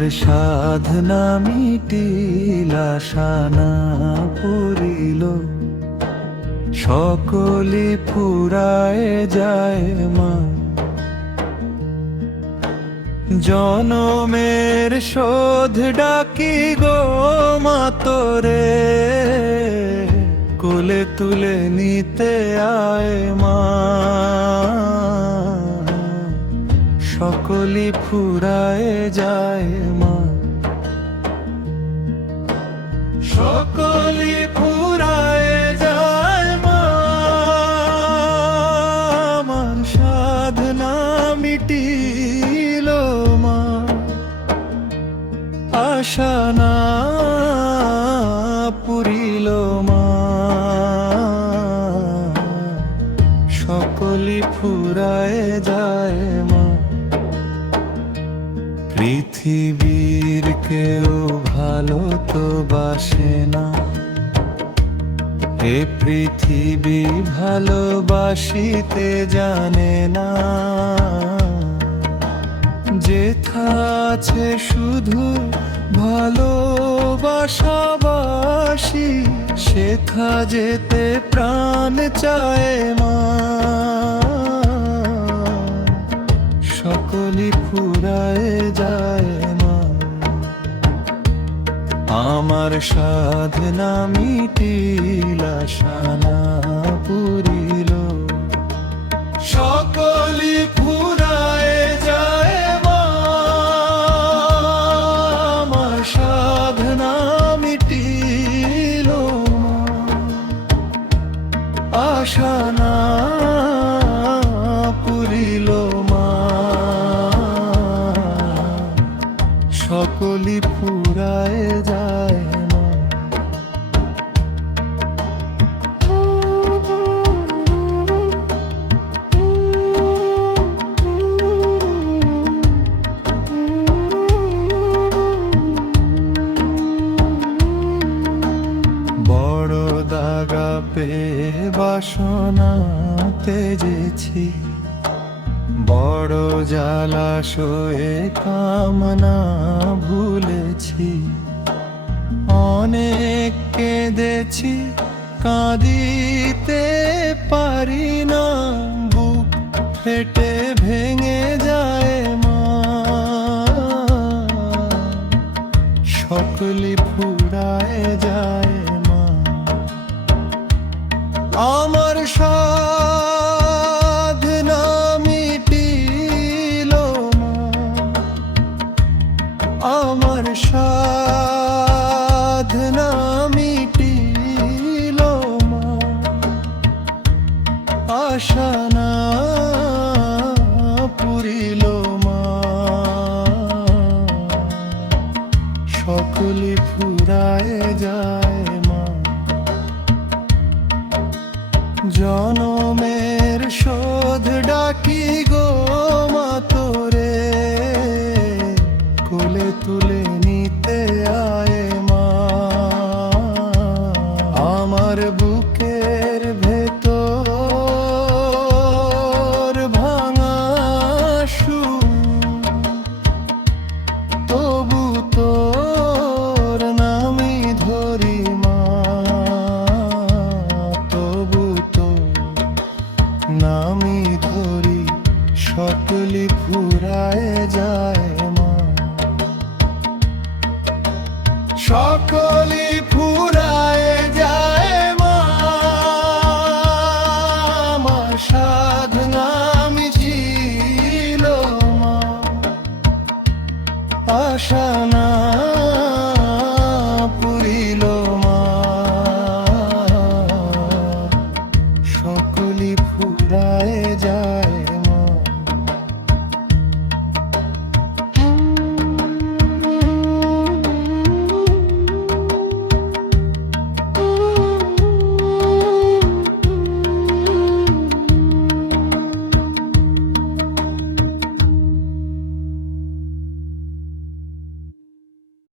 আমার সাধনা মিটিল, আশা না পড়িল, সকলে ফুরায় যায় মা। জনমের শোধ ডাকি গো মা তোরে, কোলে তুলে নিতে আয় মা। সকলে ফুরায় যায় মা, সকলে ফুরায় যায় মা। আমার সাধনা মিটিল মা, আশা না পুরিল মা। সকলে ফুরায় যায় মা। পৃথিবীর কেউ ভালো তো বাসে না, এ পৃথিবী ভালোবাসিতে জানে না। যেথা আছে শুধু ভালোবাসাবাসি, সেথা যেতে প্রাণ চায় মা। সকলে ফুরায় যায় মা, আমার সাধনা মিটিল, আশা না পুরিল। সকলে ফুরায় যায় মা, আমার সাধনা মিটিল মা, আশা না পুরিল মা। সকলে ফুরায় যায় মা। বড় দাগা পেয়ে বাসনা তেজেছি, বড় জলাশয়ে কামনা ভুলেছি। অনেক কেঁদেছি, কাঁদিতে পারি না, বুক ফেটে ভেঙে যায় মা। সকলে ফুরায় যায় মা, আমার সাধনা মিটিল মা, আমার সাধনা মিটিল মা, আশা না পুরিল মা। সকলে ফুরায় যায় মা, জনমের শোধ ডাকি গো মা তোরে, কোলে তুলে নিতে আয় মা। আমার বুকের ভেতর ভাঙা সুর, তবু তোর নামই ধরি মা। তবু তোর নামই ধরি, সকলে ফুরায় যায়।